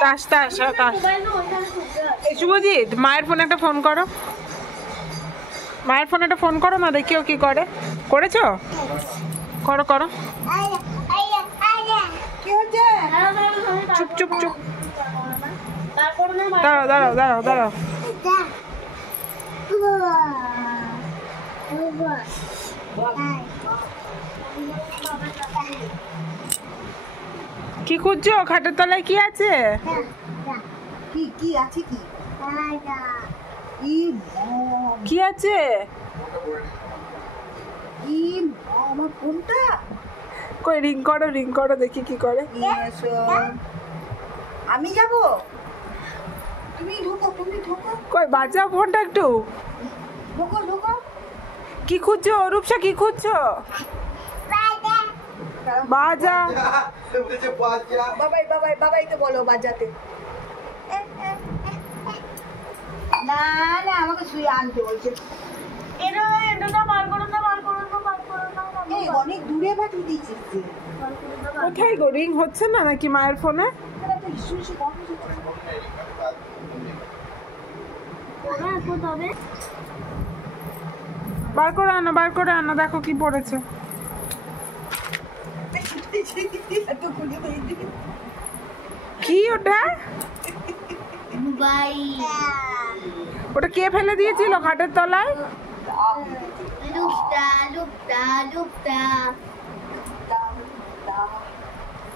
তাস তাস তাস। এই শুভজিৎ, মায়ের ফোনে একটা ফোন করো, মায়ের ফোনে একটা ফোন করো না, দেখিও কি করে। করেছো? করো করো। চুপ চুপ চুপ, দাঁড়াও দাঁড়াও দাঁড়াও দাঁড়াও। কি খুঁজছো? খাটের তলায় কি আছে? কি কি আছে? কি কি আছে? আমার ফোনটা কই, রিং করো দেখি কি করে। আমি যাব, তুমি ঢোকো, তুমি ঢোকো। কই বাজাও ফোনটা একটু। ঢোকো ঢোকো। কি খুঁজছো রূপসা, কি খুঁজছো? বাজা। বাবাই বাবাই বাবাইকে বলো বাজাতে। না না, আমাকে শুয়ে আনতে বলছে। অনেক দূরে পাঠিয়ে দিয়েছিস। কোথায় গো? রিং হচ্ছে না নাকি মায়ের ফোনে? বার করে আনো, বার করে আনো, দেখো কি পড়েছে। কি ওটা? ওটা কে ফেলে দিয়েছিল খাটের তলায়?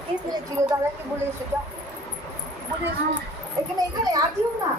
কে ফেলেছিল? দাদাকে বলে এসো, বলে এসো। এখানে এখানে আর দিও না।